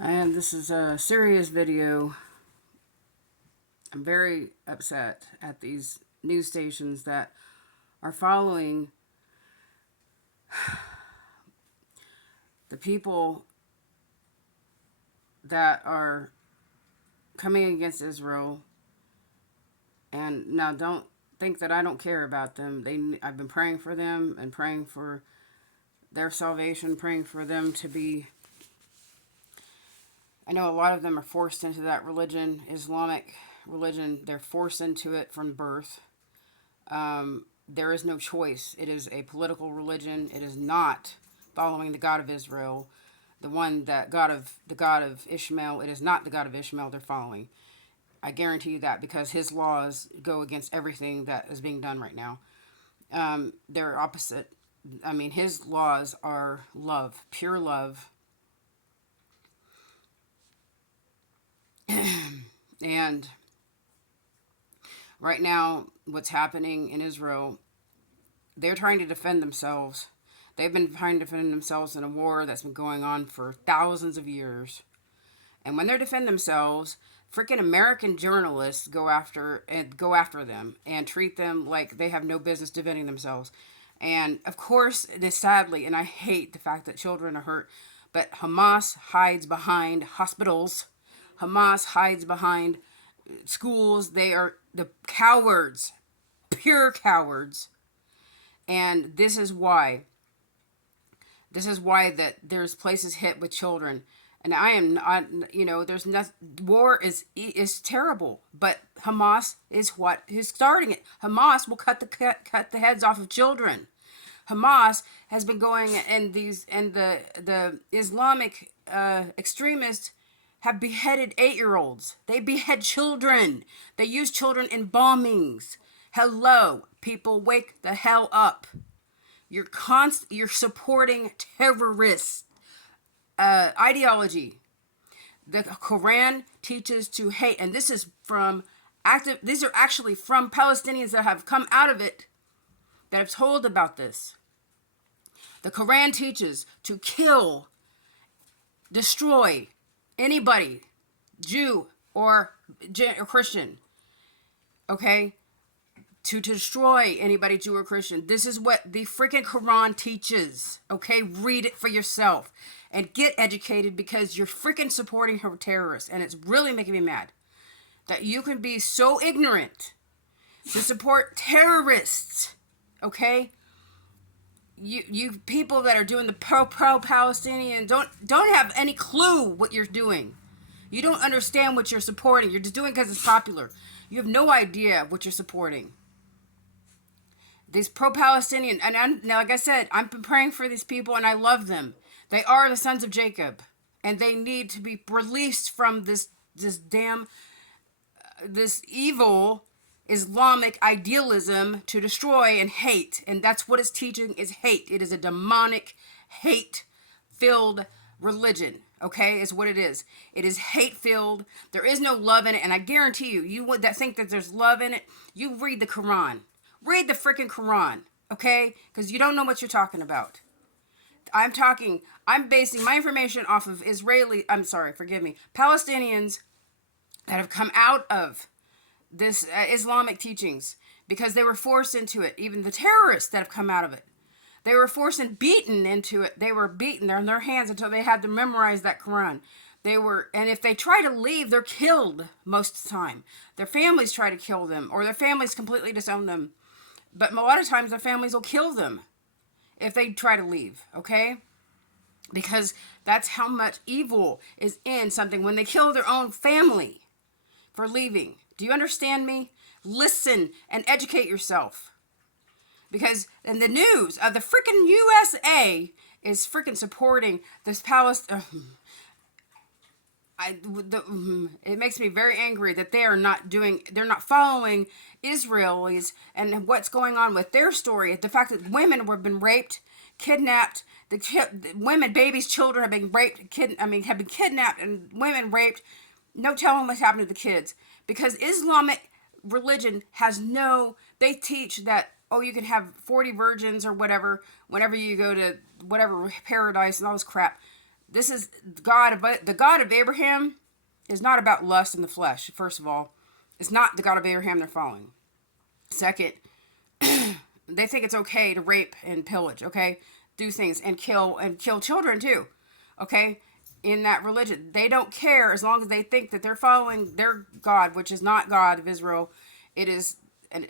And this is a serious video. I'm very upset at these news stations that are following the people that are coming against Israel. And now don't think that I don't care about them. I've been praying for them and praying for their salvation, praying for them to be. I know a lot of them are forced into that religion, Islamic religion. They're forced into it from birth. There is no choice. It is a political religion. It is not following the God of Israel, the God of Ishmael. It is not the God of Ishmael they're following. I guarantee you that, because his laws go against everything that is being done right now. They're opposite. I mean, his laws are love, pure love. And right now, what's happening in Israel, they're trying to defend themselves. They've been trying to defend themselves in a war that's been going on for thousands of years. And when they defend themselves, freaking American journalists go after them and treat them like they have no business defending themselves. And of course, this sadly, and I hate the fact that children are hurt, but Hamas hides behind hospitals. Hamas hides behind schools. They are the cowards, pure cowards. And this is why that there's places hit with children. And I am not, there's not, war is terrible, but Hamas is what is starting it. Hamas will cut the heads off of children. Hamas has been going, and the Islamic extremists have beheaded 8-year-olds. They behead children. They use children in bombings. Hello, people, wake the hell up. You're supporting terrorist ideology. The Quran teaches to hate, and this is from these are actually from Palestinians that have come out of it, that have told about this. The Quran teaches to kill, destroy anybody, Jew or Christian. Okay? To destroy anybody, Jew or Christian. This is what the freaking Quran teaches. Okay? Read it for yourself and get educated, because you're freaking supporting her terrorists, and it's really making me mad that you can be so ignorant to support terrorists. Okay? You people that are doing the pro Palestinian don't have any clue what you're doing. You don't understand what you're supporting. You're just doing it because it's popular. You have no idea what you're supporting. These pro-Palestinian, and now, like I said, I've been praying for these people, and I love them. They are the sons of Jacob, and they need to be released from this evil Islamic idealism to destroy and hate. And that's what it's teaching, is hate. It is a demonic, hate-filled religion. Okay, is what it is. It is hate-filled. There is no love in it, and I guarantee you, you would think that there's love in it. You read the Quran. Read the freaking Quran, okay? Because you don't know what you're talking about. I'm basing my information off of Palestinians that have come out of this Islamic teachings, because they were forced into it. Even the terrorists that have come out of it, they were forced and beaten into it. They were beaten on their hands until they had to memorize that Quran. And if they try to leave, they're killed most of the time. Their families try to kill them, or their families completely disown them. But a lot of times their families will kill them if they try to leave, okay? Because that's how much evil is in something when they kill their own family for leaving. Do you understand me? Listen and educate yourself. Because in the news, the freaking USA is freaking supporting this Palestine. It makes me very angry that they're not following Israelis and what's going on with their story. The fact that women have been raped, kidnapped, women, babies, children have been raped, have been kidnapped and women raped. No telling what's happened to the kids. Because Islamic religion they teach that, you can have 40 virgins or whatever, whenever you go to whatever paradise and all this crap. This is God, but the God of Abraham is not about lust in the flesh. First of all, it's not the God of Abraham they're following. Second, they think it's okay to rape and pillage, okay? Do things and kill children too. Okay? In that religion, they don't care as long as they think that they're following their God, which is not God of Israel. It is and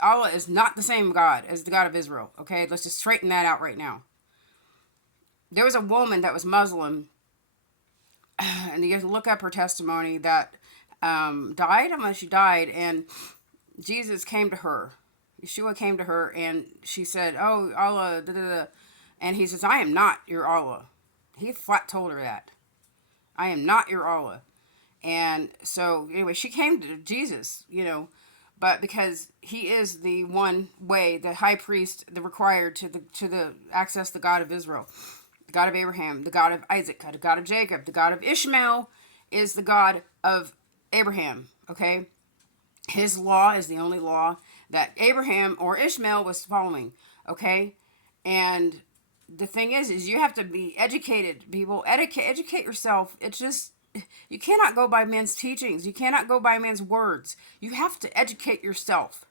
Allah is not the same God as the God of Israel. Okay? Let's just straighten that out right now. There was a woman that was Muslim, and you have to look up her testimony, that died. I'm she died, and Jesus came to her. Yeshua came to her, and she said, "Oh, Allah," da, da, da. And he says, "I am not your Allah." He flat told her that. "I am not your Allah." And so, anyway, she came to Jesus, but because he is the one way, the high priest, the required to the access the God of Israel, the God of Abraham, the God of Isaac, the God of Jacob, the God of Ishmael is the God of Abraham. Okay, his law is the only law that Abraham or Ishmael was following. Okay, and the thing is you have to be educated, people. Educate yourself. It's just, you cannot go by men's teachings. You cannot go by men's words. You have to educate yourself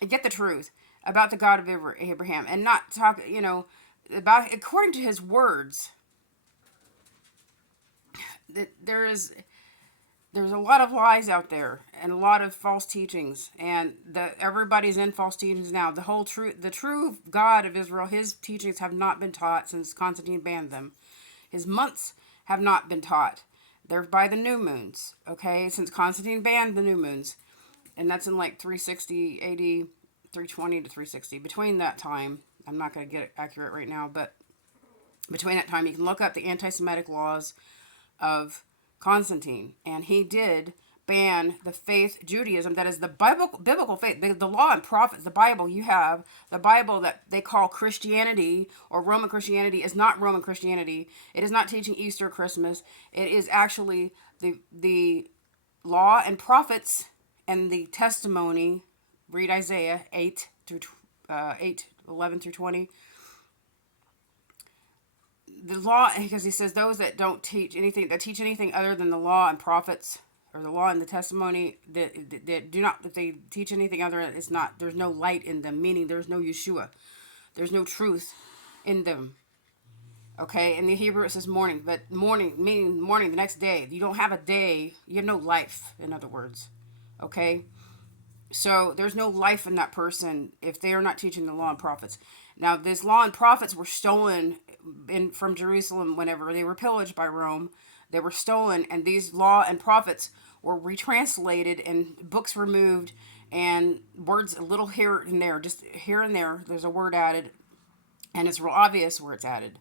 and get the truth about the God of Abraham, and not talk, about according to his words. That there's a lot of lies out there and a lot of false teachings, and everybody's in false teachings now. The true God of Israel, his teachings have not been taught since Constantine banned them. His months have not been taught. They're by the new moons, okay, since Constantine banned the new moons. And that's in like 360 AD, 320 to 360. Between that time, I'm not going to get it accurate right now, but between that time, you can look up the anti-Semitic laws of Constantine, and he did ban the faith Judaism, that is the biblical faith, the law and prophets. The Bible, you have the Bible that they call Christianity or Roman Christianity, is not Roman Christianity. It is not teaching Easter, Christmas. It is actually the law and prophets and the testimony. Read Isaiah 8:11 through 20. The law, because he says those that don't teach anything, that teach anything other than the law and prophets, or the law and the testimony, that do not, if they teach anything other, it's not, there's no light in them, meaning there's no Yeshua, there's no truth in them. Okay, in the Hebrew it says morning, but morning meaning morning, the next day. You don't have a day, you have no life, in other words. Okay, so there's no life in that person if they are not teaching the law and prophets. Now, this law and prophets were stolen from Jerusalem whenever they were pillaged by Rome. They were stolen, and these law and prophets were retranslated and books removed, and words a little here and there, just here and there, there's a word added, and it's real obvious where it's added.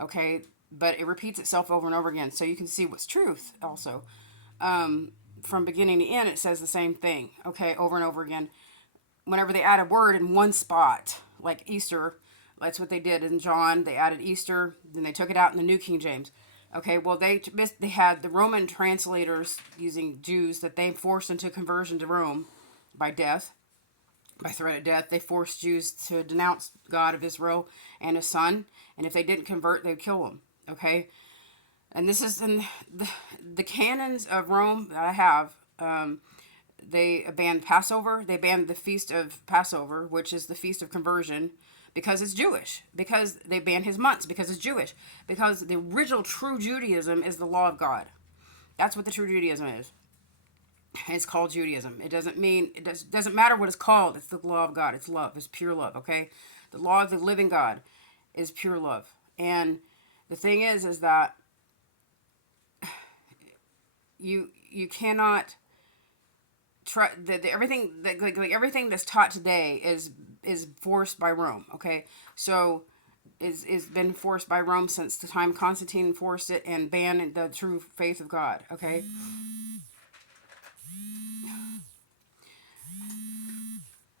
Okay, but it repeats itself over and over again, so you can see what's truth also. From beginning to end, it says the same thing, okay, over and over again. Whenever they add a word in one spot, like Easter, that's what they did in John. They added Easter, then they took it out in the New King James. Okay, well, they had the Roman translators using Jews that they forced into conversion to Rome by death, by threat of death. They forced Jews to denounce God of Israel and his son, and if they didn't convert, they'd kill them. Okay, and this is in the canons of Rome that I have. They banned Passover. They banned the Feast of Passover, which is the Feast of Conversion, because it's Jewish. Because they banned his months, because it's Jewish. Because the original true Judaism is the law of God. That's what the true Judaism is. It's called Judaism. It doesn't mean, doesn't matter what it's called. It's the law of God. It's love. It's pure love, okay? The law of the living God is pure love. And the thing is that you cannot try everything that like everything that's taught today is forced by Rome. Okay, so is been forced by Rome since the time Constantine enforced it and banned the true faith of God. Okay,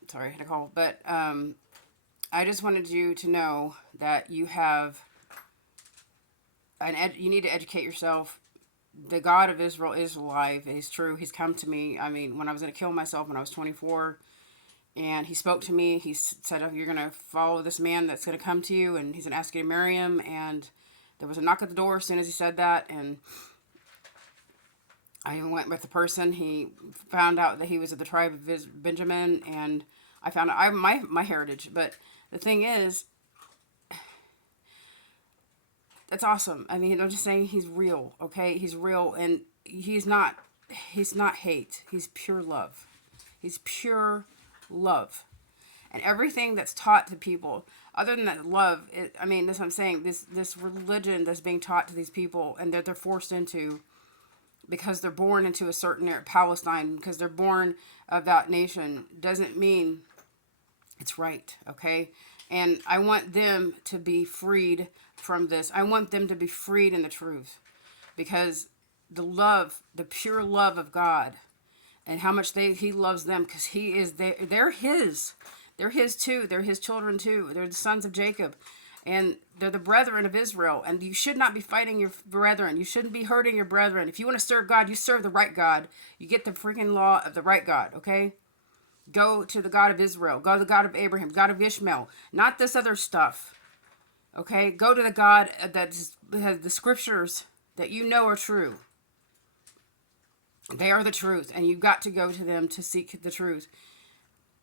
sorry, I had a call, but I just wanted you to know that you have you need to educate yourself. The God of Israel is alive. He's true. He's come to me. I mean, when I was going to kill myself when I was 24, and he spoke to me. He said, "Oh, you're going to follow this man that's going to come to you, and he's going to ask you to marry him." And There was a knock at the door as soon as he said that, and I went with the person. He found out that he was of the tribe of Benjamin, and I found out my heritage. But the thing is, that's awesome. I mean, I'm just saying he's real, okay? He's real, and he's not hate. He's pure love. He's pure love. And everything that's taught to people, other than that love, I mean, that's what I'm saying. This religion that's being taught to these people, and that they're forced into because they're born into a certain area, Palestine, because they're born of that nation, doesn't mean it's right, okay? And I want them to be freed from this. I want them to be freed in the truth, because the love, the pure love of God, and how much he loves them, because they're his. They're his too. They're his children too. They're the sons of Jacob. And they're the brethren of Israel. And you should not be fighting your brethren. You shouldn't be hurting your brethren. If you want to serve God, you serve the right God. You get the freaking law of the right God, okay? Go to the God of Israel. Go to the God of Abraham, God of Ishmael. Not this other stuff, okay? Go to the God that has the scriptures that you know are true. They are the truth. And you've got to go to them to seek the truth.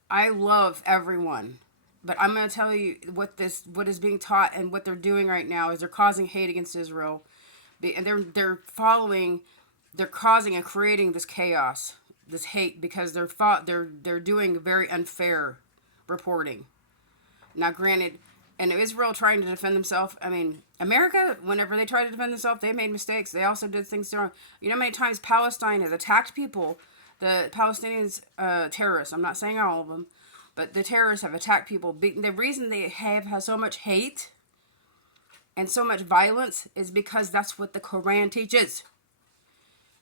I love everyone, but I'm going to tell you what is being taught and what they're doing right now is they're causing hate against Israel, and they're causing and creating this chaos, this hate, because they're doing very unfair reporting. Now, granted, and Israel trying to defend themselves. I mean, America, whenever they try to defend themselves, they made mistakes. They also did things wrong. You know how many times Palestine has attacked people. The Palestinians, terrorists, I'm not saying all of them, but the terrorists have attacked people. The reason they have so much hate and so much violence is because that's what the Quran teaches.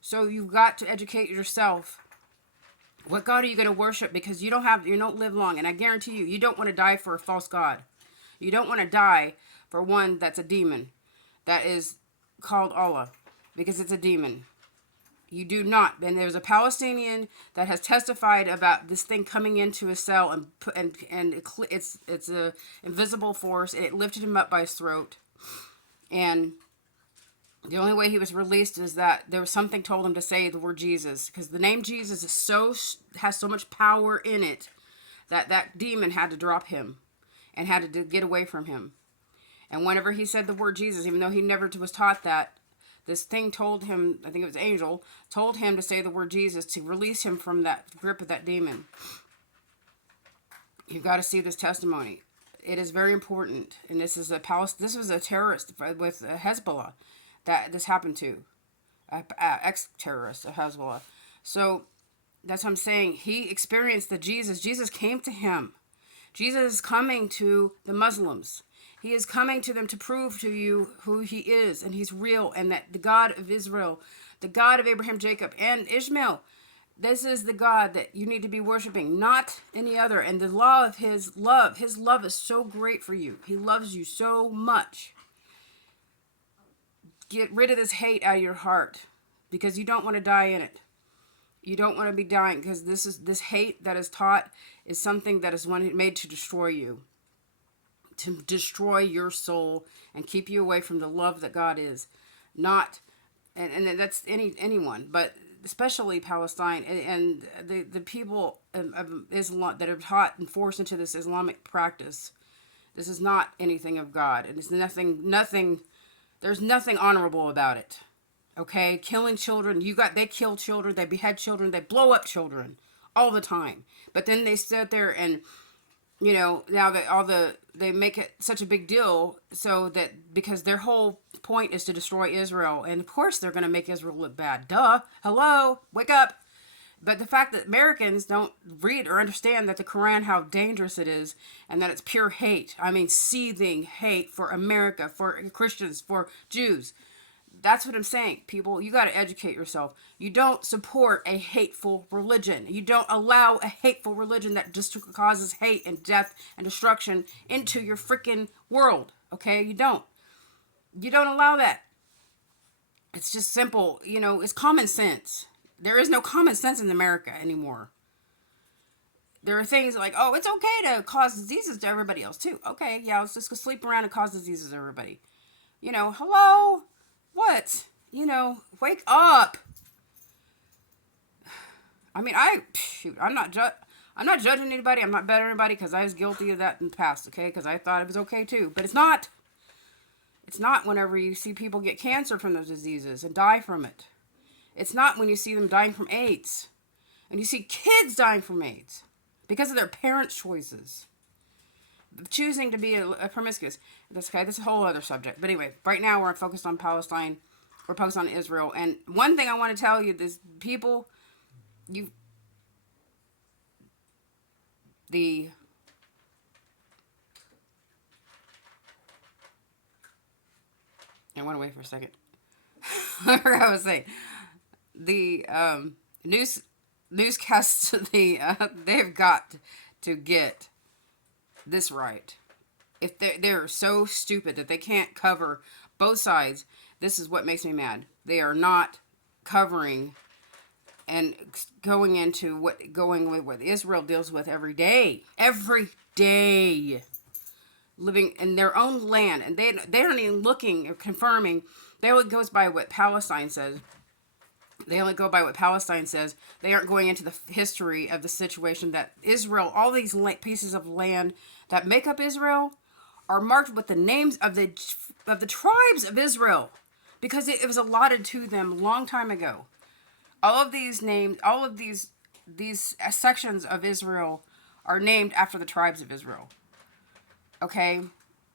So you've got to educate yourself. What God are you going to worship? Because you don't live long. And I guarantee you don't want to die for a false God. You don't want to die for one that's a demon, that is called Allah, because it's a demon. You do not. And there's a Palestinian that has testified about this thing coming into his cell and it's a invisible force, and it lifted him up by his throat. And the only way he was released is that there was something told him to say the word Jesus, because the name Jesus has so much power in it that demon had to drop him and had to get away from him. And whenever he said the word Jesus, even though he never was taught that, this thing told him, I think it was angel, told him to say the word Jesus to release him from that grip of that demon. You've got to see this testimony. It is very important. And this was a terrorist with Hezbollah that this happened to. Ex-terrorist of Hezbollah. So that's what I'm saying. He experienced the Jesus. Jesus came to him. Jesus is coming to the Muslims. He is coming to them to prove to you who he is, and he's real, and that the God of Israel, the God of Abraham, Jacob, and Ishmael, this is the God that you need to be worshiping, not any other. And the law of his love is so great for you. He loves you so much. Get rid of this hate out of your heart, because you don't want to die in it. You don't want to be dying, because this hate that is taught is something that is made to destroy you, to destroy your soul and keep you away from the love that God is. Not, and that's anyone, but especially Palestine and the people of Islam that are taught and forced into this Islamic practice. This is not anything of God, and it's nothing. There's nothing honorable about it. Okay, killing children. They kill children. They behead children. They blow up children all the time. But then they sit there and, now that they make it such a big deal, so that because their whole point is to destroy Israel, and of course they're going to make Israel look bad. Duh. Hello, wake up. But the fact that Americans don't read or understand that the Quran, how dangerous it is, and that it's pure hate. I mean, seething hate for America, for Christians, for Jews. That's what I'm saying, people. You got to educate yourself. You don't support a hateful religion. You don't allow a hateful religion that just causes hate and death and destruction into your freaking world. Okay? You don't. You don't allow that. It's just simple. It's common sense. There is no common sense in America anymore. There are things like, oh, it's okay to cause diseases to everybody else too. Okay, yeah, let's just go sleep around and cause diseases to everybody. Hello? What? Wake up. I mean, I'm not judging anybody. I'm not better than anybody because I was guilty of that in the past, okay? Because I thought it was okay too. But it's not. It's not whenever you see people get cancer from those diseases and die from it. It's not when you see them dying from AIDS. And you see kids dying from AIDS because of their parents' choices. Choosing to be a promiscuous. This is a whole other subject. But anyway, right now we're focused on Palestine. We're focused on Israel. And one thing I want to tell you is people, I went away for a second. I forgot what I was saying. The newscasts, they've got to get this right. If they're so stupid that they can't cover both sides, this is what makes me mad. They are not covering and going with what Israel deals with every day, living in their own land, and they aren't even looking or confirming. They only goes by what Palestine says. They only go by what Palestine says. They aren't going into the history of the situation that Israel, all these pieces of land that make up Israel, are marked with the names of the tribes of Israel, because it was allotted to them a long time ago. All of these names, all of these sections of Israel are named after the tribes of Israel. Okay,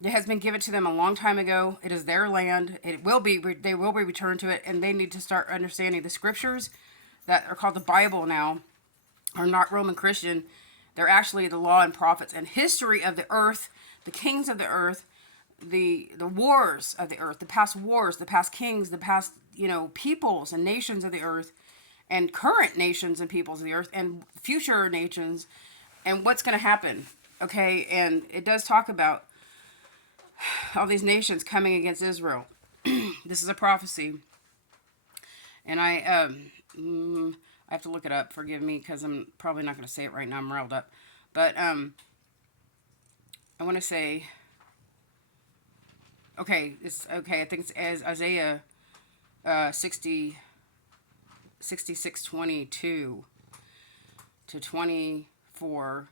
it has been given to them a long time ago. It is their land. They will be returned to it, and they need to start understanding the scriptures that are called the Bible now are not Roman Christian. They're actually the law and prophets and history of the earth, the kings of the earth, the wars of the earth, the past wars, the past kings, the past peoples and nations of the earth, and current nations and peoples of the earth, and future nations, and what's going to happen. Okay, and it does talk about all these nations coming against Israel. This is a prophecy, and I have to look it up. Forgive me, because I'm probably not going to say it right now. I'm riled up, but I want to say, okay, it's okay. I think it's as Isaiah 66:22 to 24.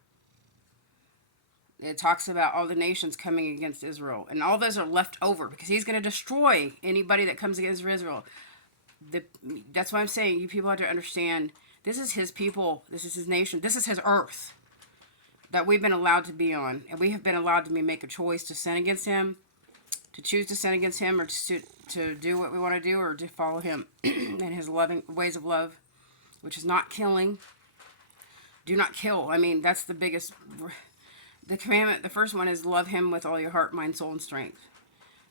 It talks about all the nations coming against Israel, and all those are left over because he's going to destroy anybody that comes against Israel. That's why I'm saying you people have to understand, this is his people, this is his nation, this is his earth that we've been allowed to be on, and we have been allowed to make a choice to sin against him, to choose to sin against him, or to do what we want to do, or to follow him and his loving ways of love, which is not killing. Do not kill. I mean, that's the biggest. The commandment, the first one is love him with all your heart, mind, soul, and strength.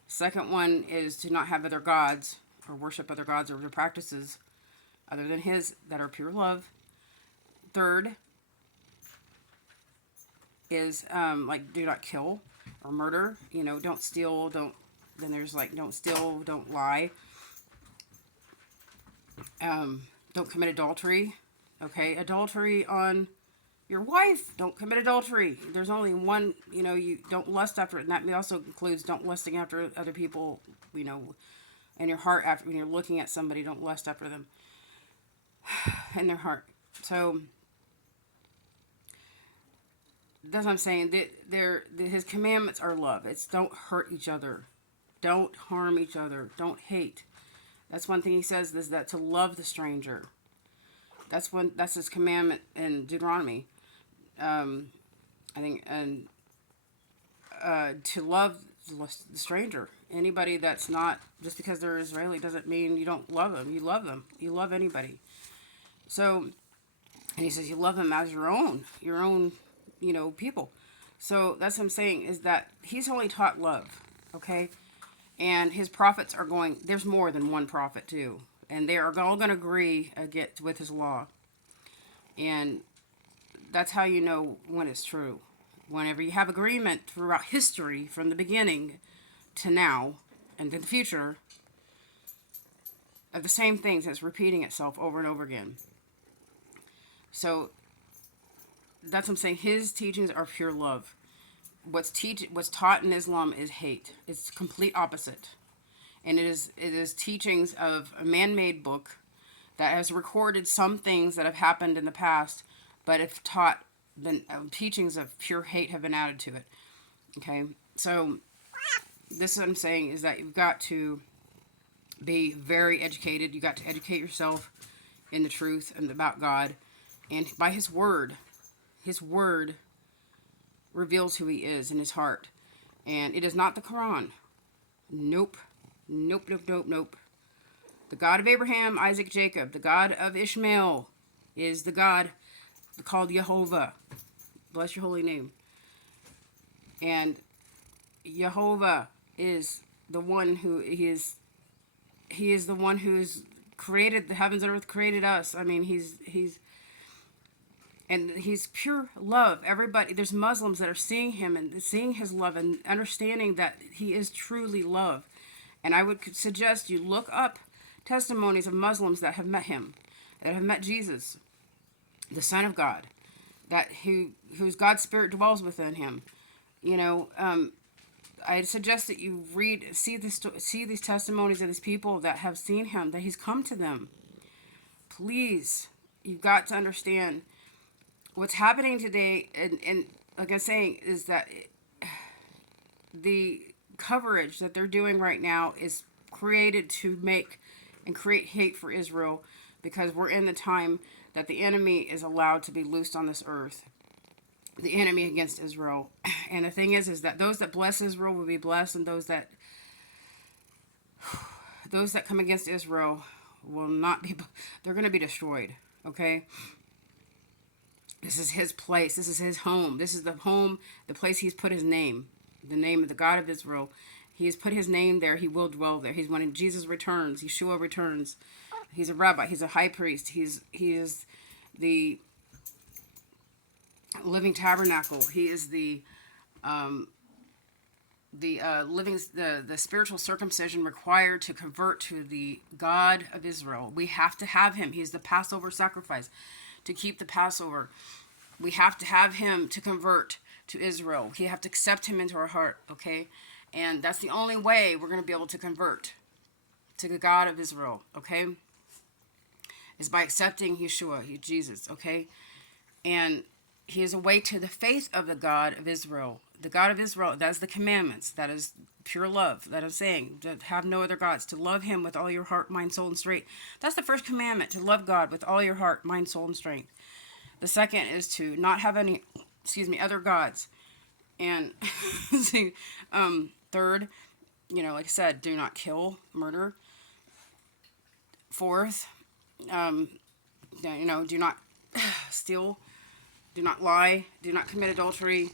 Second one is to not have other gods or worship other gods or other practices other than his that are pure love. Third is do not kill or murder. Don't steal. Then there's don't steal, don't lie. Don't commit adultery. Okay, adultery on your wife. Don't commit adultery. There's only one. You don't lust after it, and that also includes don't lusting after other people. In your heart, after when you're looking at somebody, don't lust after them in their heart. So that's what I'm saying. His commandments are love. It's don't hurt each other, don't harm each other, don't hate. That's one thing he says, is that to love the stranger. That's his commandment in Deuteronomy. I think, and to love the stranger. Anybody that's not, just because they're Israeli doesn't mean you don't love them. You love them. You love anybody. So, and he says you love them as your own, people. So that's what I'm saying, is that he's only taught love, okay? And his prophets are there's more than one prophet too. And they are all going to agree with his law. And that's how you know when it's true. Whenever you have agreement throughout history, from the beginning to now and to the future, of the same things that's repeating itself over and over again. So that's what I'm saying. His teachings are pure love. What's taught in Islam is hate. It's complete opposite. And it is teachings of a man-made book that has recorded some things that have happened in the past, but if taught, the teachings of pure hate have been added to it. Okay, so this is what I'm saying, is that you've got to be very educated. You got to educate yourself in the truth and about God, and by His Word. His Word reveals who He is in His heart, and it is not the Quran. Nope, nope, nope, nope, nope. The God of Abraham, Isaac, Jacob, the God of Ishmael, is the God called Jehovah. Bless your holy name. And Jehovah is the one who he is the one who's created the heavens and earth, created us. I mean, he's pure love. Everybody, there's Muslims that are seeing him and seeing his love and understanding that he is truly love. And I would suggest you look up testimonies of Muslims that have met him, that have met Jesus, the Son of God, that whose God's Spirit dwells within him. You know, I suggest that you see these testimonies of these people that have seen him, that he's come to them. Please, you've got to understand what's happening today, and like I'm saying, is that the coverage that they're doing right now is created to make and create hate for Israel, because we're in the time that the enemy is allowed to be loosed on this earth. The enemy against Israel. And the thing is that those that bless Israel will be blessed, and those that come against Israel will not be, they're going to be destroyed. Okay? This is his place. This is his home. This is the home, the place he's put his name, the name of the God of Israel. He has put his name there. He will dwell there. He's when Jesus returns, Yeshua returns. He's a rabbi. He's a high priest. He is the living tabernacle. He is the spiritual circumcision required to convert to the God of Israel. We have to have him. He's the Passover sacrifice to keep the Passover. We have to have him to convert to Israel. We have to accept him into our heart, okay? And that's the only way we're going to be able to convert to the God of Israel, okay? Is by accepting Yeshua, Jesus, okay? And he is a way to the faith of the God of Israel. The God of Israel, that is the commandments. That is pure love. That I'm saying, to have no other gods. To love him with all your heart, mind, soul, and strength. That's the first commandment, to love God with all your heart, mind, soul, and strength. The second is to not have any, other gods. And third, like I said, do not kill, murder. Fourth, do not steal, do not lie, do not commit adultery.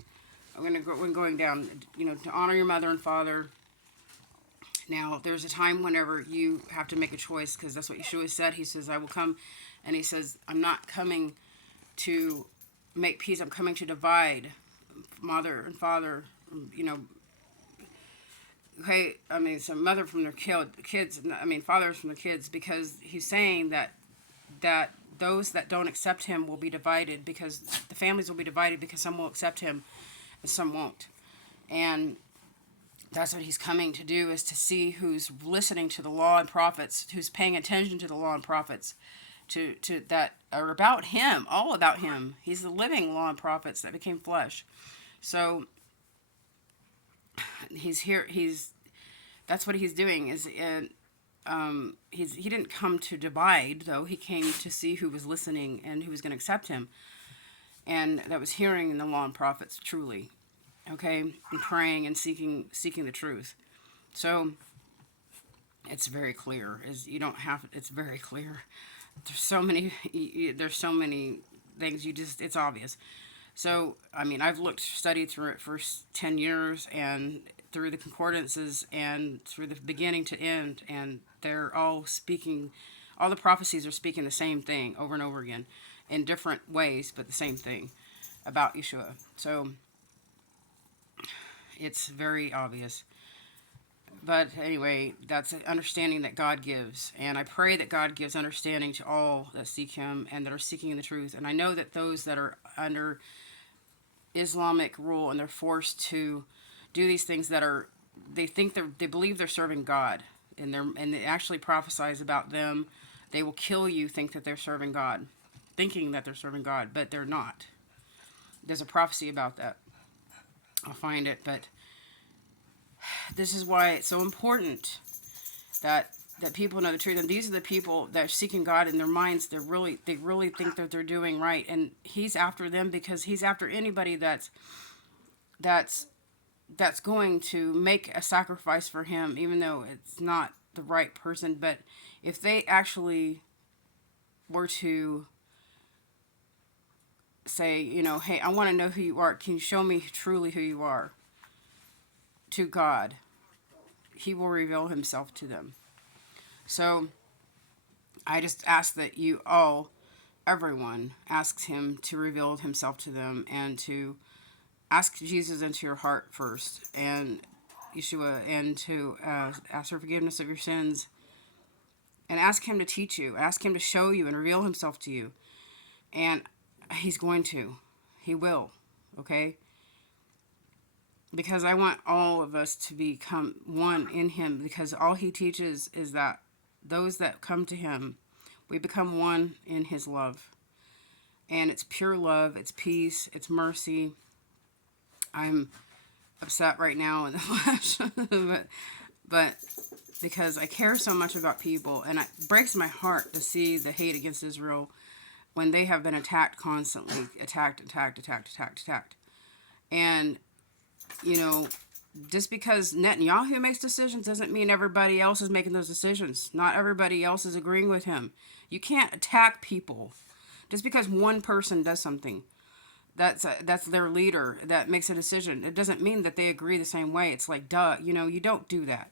We're going down, to honor your mother and father. Now, there's a time whenever you have to make a choice, because that's what Yeshua said. He says, I will come, and he says, I'm not coming to make peace, I'm coming to divide mother and father, okay, so mother from their kids, fathers from their kids, because he's saying that those that don't accept him will be divided, because the families will be divided, because some will accept him and some won't. And that's what he's coming to do, is to see who's listening to the law and prophets, who's paying attention to the law and prophets, to that are about him, all about him. He's the living law and prophets that became flesh. So he's here. That's what he's doing. He didn't come to divide, though. He came to see who was listening and who was going to accept him, and that was hearing in the law and prophets truly, okay, and praying and seeking the truth. So it's very clear. It's very clear. There's so many things. It's obvious. So, I've studied through it for 10 years, and through the concordances, and through the beginning to end, and they're all the prophecies are speaking the same thing over and over again, in different ways, but the same thing about Yeshua. So, it's very obvious. But anyway, that's an understanding that God gives. And I pray that God gives understanding to all that seek him and that are seeking the truth. And I know that those that are under Islamic rule and they're forced to do these things they believe they're serving God. and it actually prophesies about them. They will kill you, think that they're serving God, thinking that they're serving God, but they're not. There's a prophecy about that. I'll find it, but this is why it's so important that people know the truth. And these are the people that are seeking God in their minds. They really think that they're doing right, and He's after them because He's after anybody that's going to make a sacrifice for Him, even though it's not the right person. But if they actually were to say, hey, I want to know who you are. Can you show me truly who you are? To God, He will reveal Himself to them. So I just ask that everyone asks Him to reveal Himself to them, and to ask Jesus into your heart first, and Yeshua, and to ask for forgiveness of your sins, and ask Him to teach you, ask Him to show you and reveal Himself to you. And He's going to. He will. Okay? Because I want all of us to become one in Him, because all He teaches is that those that come to Him, we become one in His love. And it's pure love, it's peace, it's mercy. I'm upset right now in the flesh, but because I care so much about people, and it breaks my heart to see the hate against Israel when they have been attacked constantly, attacked. And, just because Netanyahu makes decisions doesn't mean everybody else is making those decisions. Not everybody else is agreeing with him. You can't attack people just because one person does something. That's their leader that makes a decision. It doesn't mean that they agree the same way. It's like, duh, you don't do that.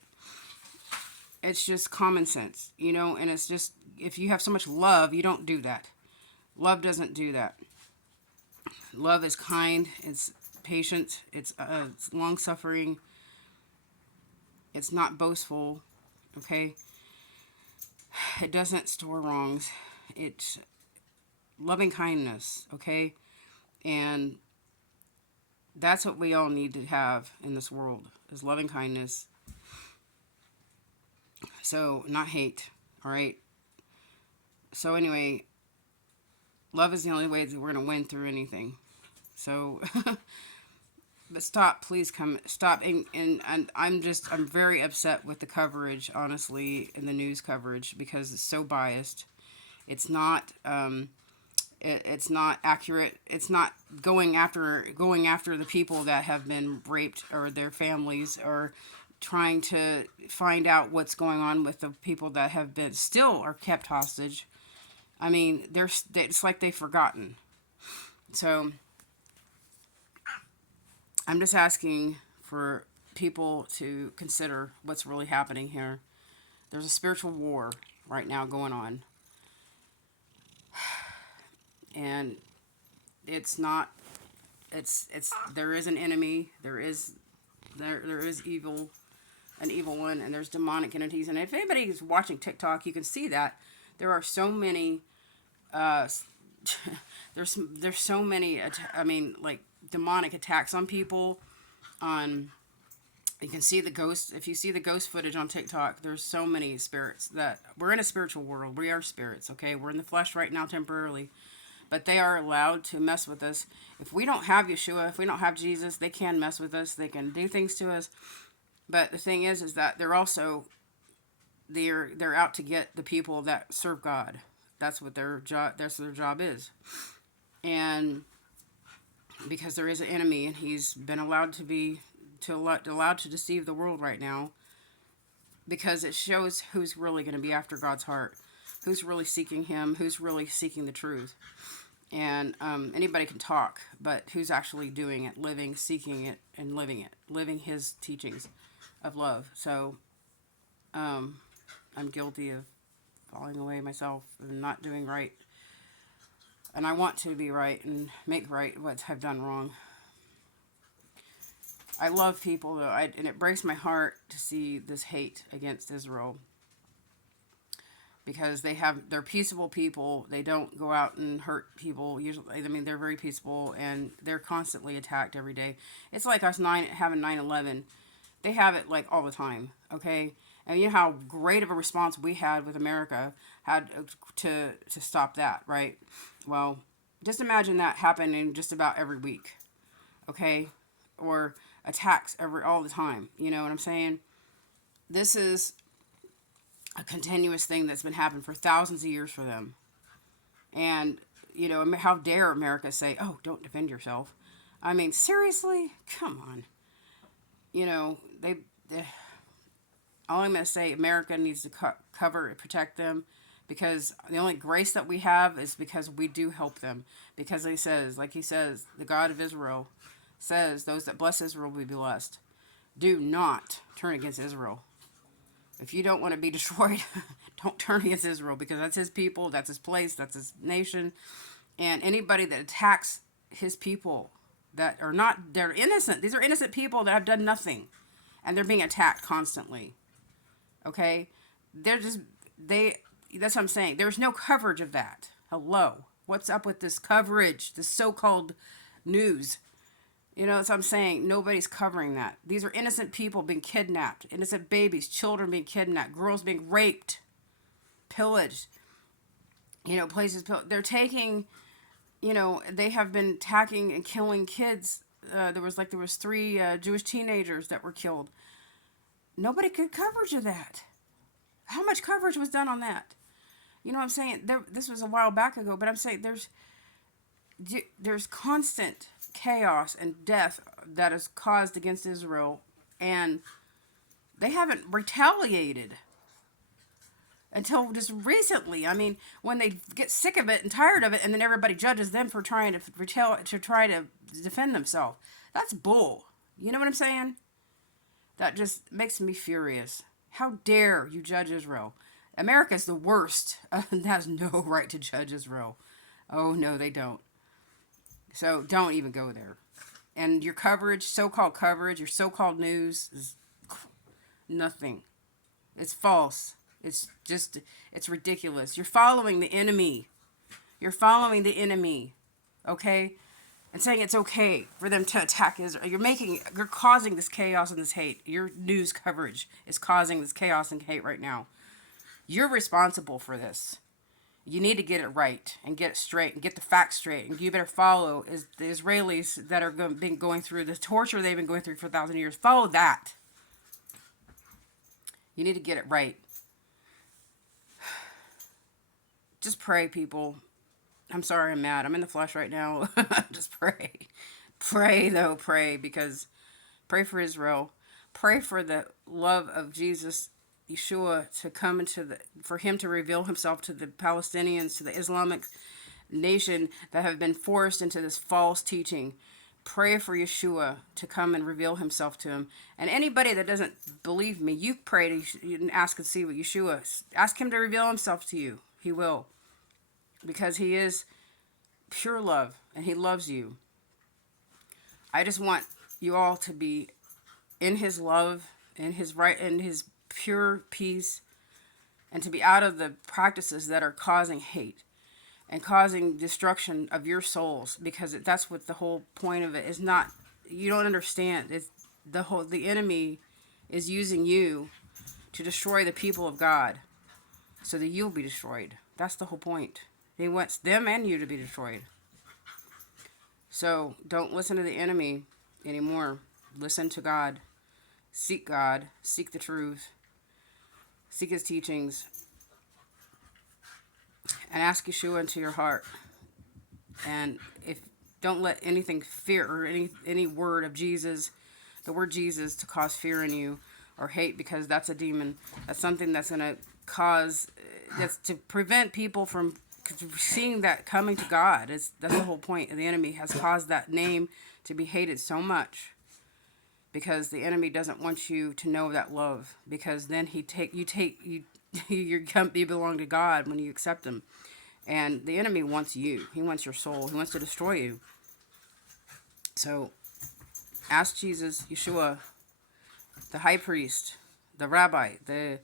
It's just common sense, and it's just, if you have so much love, you don't do that. Love doesn't do that. Love is kind, it's patient, it's long-suffering, it's not boastful, okay? It doesn't store wrongs. It's loving kindness, okay? And that's what we all need to have in this world, is loving kindness. So, not hate, all right? So anyway, love is the only way that we're going to win through anything. So, but stop, please stop. And I'm very upset with the coverage, honestly, in the news coverage, because it's so biased. It's not, it's not accurate. It's not going after the people that have been raped, or their families, or trying to find out what's going on with the people that have been still are kept hostage. I mean, it's like they've forgotten. So I'm just asking for people to consider what's really happening here. There's a spiritual war right now going on. And it's not, there is an enemy, there is evil, an evil one, and there's demonic entities. And if anybody is watching TikTok, you can see that there are so many, there's so many, like demonic attacks on people. You can see the ghosts. If you see the ghost footage on TikTok, there's so many spirits. That we're in a spiritual world. We are spirits, okay? We're in the flesh right now temporarily, but they are allowed to mess with us. If we don't have Yeshua, if we don't have Jesus, they can mess with us. They can do things to us. But the thing is that they're also, they're out to get the people that serve God. That's what their job is. And because there is an enemy, and he's been allowed to deceive the world right now, because it shows who's really going to be after God's heart, who's really seeking Him, who's really seeking the truth. And anybody can talk, but who's actually doing it, living, seeking it, and living His teachings of love. So I'm guilty of falling away myself and not doing right. And I want to be right and make right what I've done wrong. I love people, though, and it breaks my heart to see this hate against Israel. Because they're peaceable people. They don't go out and hurt people. Usually, they're very peaceful, and they're constantly attacked every day. It's like us having 9/11. They have it like all the time, okay? And you know how great of a response we had with America had to stop that, right? Well, just imagine that happening just about every week, okay? Or attacks all the time. You know what I'm saying? This is a continuous thing that's been happening for thousands of years for them. And, you know, how dare America say, oh, don't defend yourself. I mean, seriously? Come on. You know, all I'm going to say, America needs to cover and protect them, because the only grace that we have is because we do help them. Because he says, the God of Israel says, those that bless Israel will be blessed. Do not turn against Israel. If you don't want to be destroyed, don't turn against Israel, because that's his people, that's his place, that's his nation. And anybody that attacks his people they're innocent. These are innocent people that have done nothing, and they're being attacked constantly. Okay? That's what I'm saying. There's no coverage of that. Hello. What's up with this coverage? This so-called news. You know, that's what I'm saying. Nobody's covering that. These are innocent people being kidnapped. Innocent babies, children being kidnapped, girls being raped, pillaged. You know, they're taking, you know, they have been attacking and killing kids. There was 3 Jewish teenagers that were killed. Nobody could coverage of that. How much coverage was done on that? You know what I'm saying? This was a while back ago, but I'm saying there's constant chaos and death that is caused against Israel, and they haven't retaliated until just recently. I mean, when they get sick of it and tired of it, and then everybody judges them for trying to try to defend themselves. That's bull. You know what I'm saying? That just makes me furious. How dare you judge Israel? America's the worst. Has no right to judge Israel. Oh, no, they don't. So don't even go there. And your coverage, so-called coverage, your so-called news is nothing. It's false. It's ridiculous. You're following the enemy. You're following the enemy. Okay? And saying it's okay for them to attack Israel. You're causing this chaos and this hate. Your news coverage is causing this chaos and hate right now. You're responsible for this. You need to get it right and get it straight and get the facts straight. And you better follow the Israelis that are been going through the torture they've been going through for 1,000 years. Follow that. You need to get it right. Just pray, people. I'm sorry I'm mad. I'm in the flesh right now. Just pray. Pray, though. Pray, because pray for Israel. Pray for the love of Jesus, Yeshua, to come for him to reveal himself to the Palestinians, to the Islamic nation that have been forced into this false teaching. Pray for Yeshua to come and reveal himself to him. And anybody that doesn't believe me, you pray and ask and see what Yeshua. Ask him to reveal himself to you. He will. Because he is pure love and he loves you. I just want you all to be in his love, in his pure peace, and to be out of the practices that are causing hate and causing destruction of your souls, because that's what the whole point of it is. Not, you don't understand. It's the enemy is using you to destroy the people of God so that you'll be destroyed. That's the whole point. He wants them and you to be destroyed. So don't listen to the enemy anymore. Listen to God. Seek God. Seek the truth. Seek his teachings. And ask Yeshua into your heart. And don't let anything fear or any word of Jesus, the word Jesus, to cause fear in you or hate, because that's a demon. That's something that's going to that's to prevent people from seeing that coming to God. That's the whole point. The enemy has caused that name to be hated so much, because the enemy doesn't want you to know that love, because then you belong to God when you accept him. And the enemy wants you. He wants your soul. He wants to destroy you. So ask Jesus, Yeshua, the high priest, the rabbi, the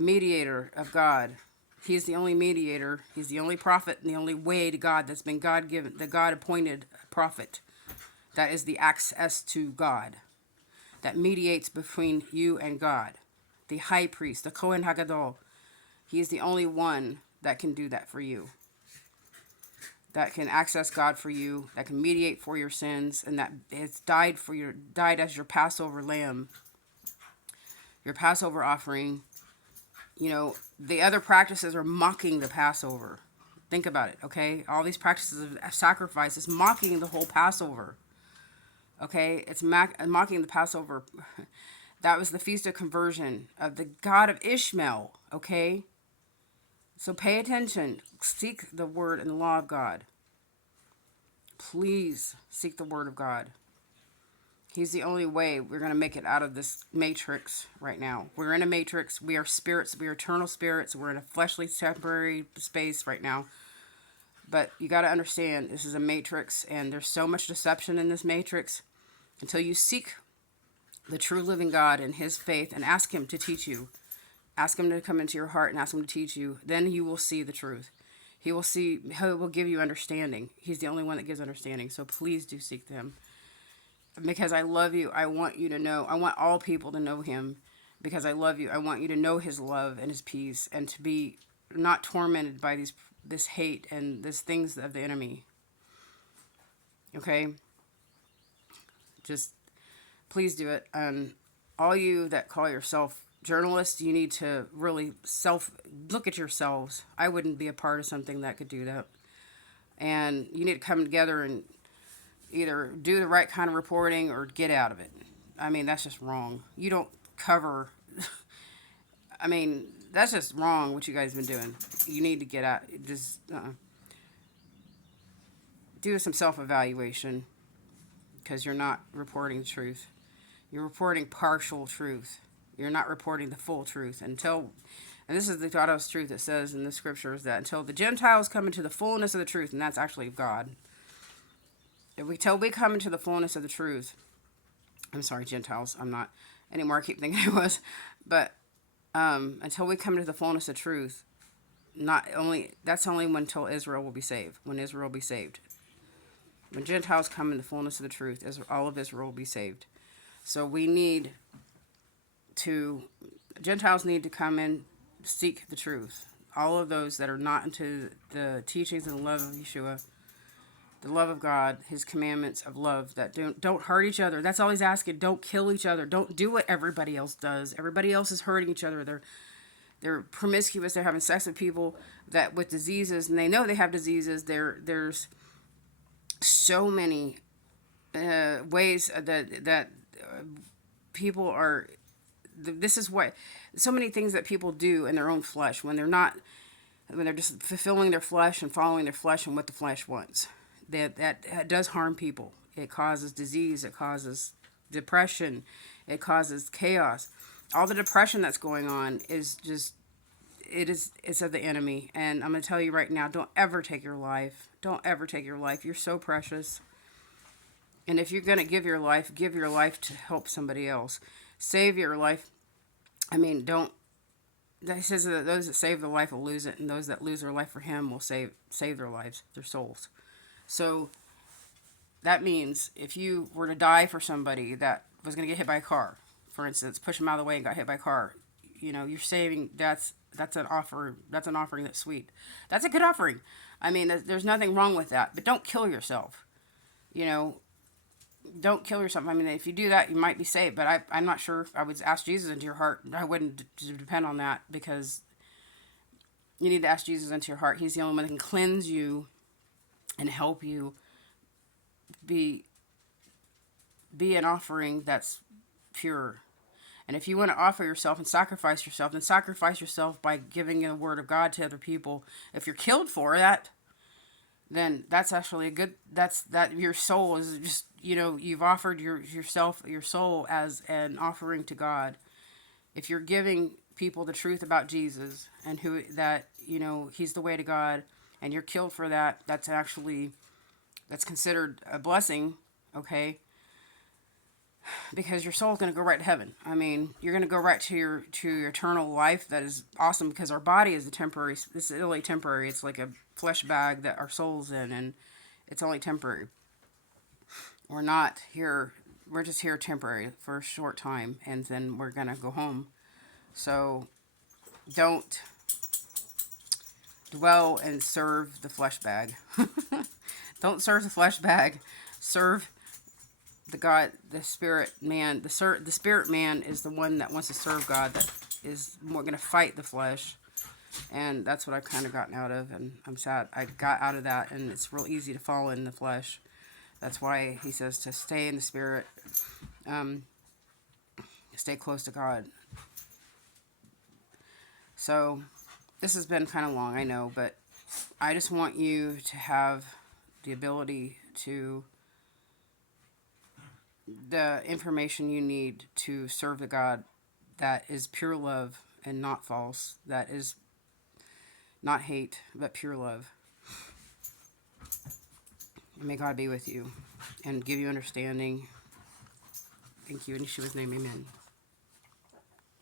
mediator of God. He is the only mediator. He's the only prophet and the only way to God that's been God-given, the God-appointed prophet. That is the access to God that mediates between you and God. the high priest, the Kohen Hagadol. He is the only one that can do that for you, that can access God for you, that can mediate for your sins, and that has died as your Passover lamb, your Passover offering. You know, the other practices are mocking the Passover. Think about it, okay? All these practices of sacrifice is mocking the whole Passover. Okay? It's mocking the Passover. That was the Feast of Conversion of the God of Ishmael, okay? So pay attention. Seek the word and the law of God. Please seek the word of God. He's the only way we're going to make it out of this matrix right now. We're in a matrix. We are spirits. We are eternal spirits. We're in a fleshly, temporary space right now. But you got to understand, this is a matrix, and there's so much deception in this matrix. Until you seek the true living God and his faith and ask him to teach you, ask him to come into your heart and ask him to teach you, then you will see the truth. He will give you understanding. He's the only one that gives understanding. So please do seek him. Because I love you, I want you to know. I want all people to know him. Because I love you, I want you to know his love and his peace, and to be not tormented by this hate and these things of the enemy. Okay? Just please do it. And all you that call yourself journalists, you need to really look at yourselves. I wouldn't be a part of something that could do that. And you need to come together and either do the right kind of reporting or get out of it. I mean, that's just wrong. You don't cover. I mean, that's just wrong what you guys have been doing. You need to get out. Just do some self-evaluation, because you're not reporting the truth. You're reporting partial truth. You're not reporting the full truth and this is the God's truth. It says in the scriptures that until the Gentiles come into the fullness of the truth, and that's actually God. Until we come into the fullness of the truth, I'm sorry, Gentiles, I'm not anymore. I keep thinking I was, but until we come into the fullness of truth, that's only until Israel will be saved. When Israel will be saved, when Gentiles come in the fullness of the truth, all of Israel will be saved. So Gentiles need to come in, seek the truth. All of those that are not into the teachings and the love of Yeshua, the love of God, his commandments of love, that don't hurt each other. That's all he's asking. Don't kill each other. Don't do what everybody else does. Everybody else is hurting each other. They're promiscuous. They're having sex with people with diseases, and they know they have diseases. There's so many ways that people are. This is what so many things that people do in their own flesh when they're just fulfilling their flesh and following their flesh and what the flesh wants. That does harm people. It causes disease. It causes depression. It causes chaos. All the depression that's going on is just, it's of the enemy. And I'm going to tell you right now, don't ever take your life. Don't ever take your life. You're so precious. And if you're going to give your life to help somebody else. Save your life. I mean, it says that those that save their life will lose it, and those that lose their life for him will save their lives, their souls. So that means if you were to die for somebody that was going to get hit by a car, for instance, push them out of the way and got hit by a car, you're saving. That's an offer. That's an offering that's sweet. That's a good offering. I mean, there's nothing wrong with that. But don't kill yourself. Don't kill yourself. I mean, if you do that, you might be saved. But I'm not sure if I would ask Jesus into your heart. I wouldn't depend on that, because you need to ask Jesus into your heart. He's the only one that can cleanse you and help you be an offering that's pure. And if you want to offer yourself and sacrifice yourself, then sacrifice yourself by giving the word of God to other people. If you're killed for that, then that's actually that your soul is just, you've offered your soul as an offering to God. If you're giving people the truth about Jesus and he's the way to God, and you're killed for that, that's considered a blessing, okay? Because your soul's going to go right to heaven. I mean, you're going to go right to your eternal life. That is awesome, because our body is this is only temporary. It's like a flesh bag that our soul's in, and it's only temporary. We're not here. We're just here temporary for a short time, and then we're going to go home. So don't dwell and serve the flesh bag. Don't serve the flesh bag. Serve the God, the spirit man. The spirit man is the one that wants to serve God, that is more going to fight the flesh. And that's what I've kind of gotten out of, and I'm sad I got out of that, and it's real easy to fall in the flesh. That's why he says to stay in the spirit, stay close to God. So this has been kind of long, I know, but I just want you to have the ability to, the information you need to serve the God that is pure love and not false, that is not hate, but pure love. And may God be with you and give you understanding. Thank you. In Yeshua's name, amen.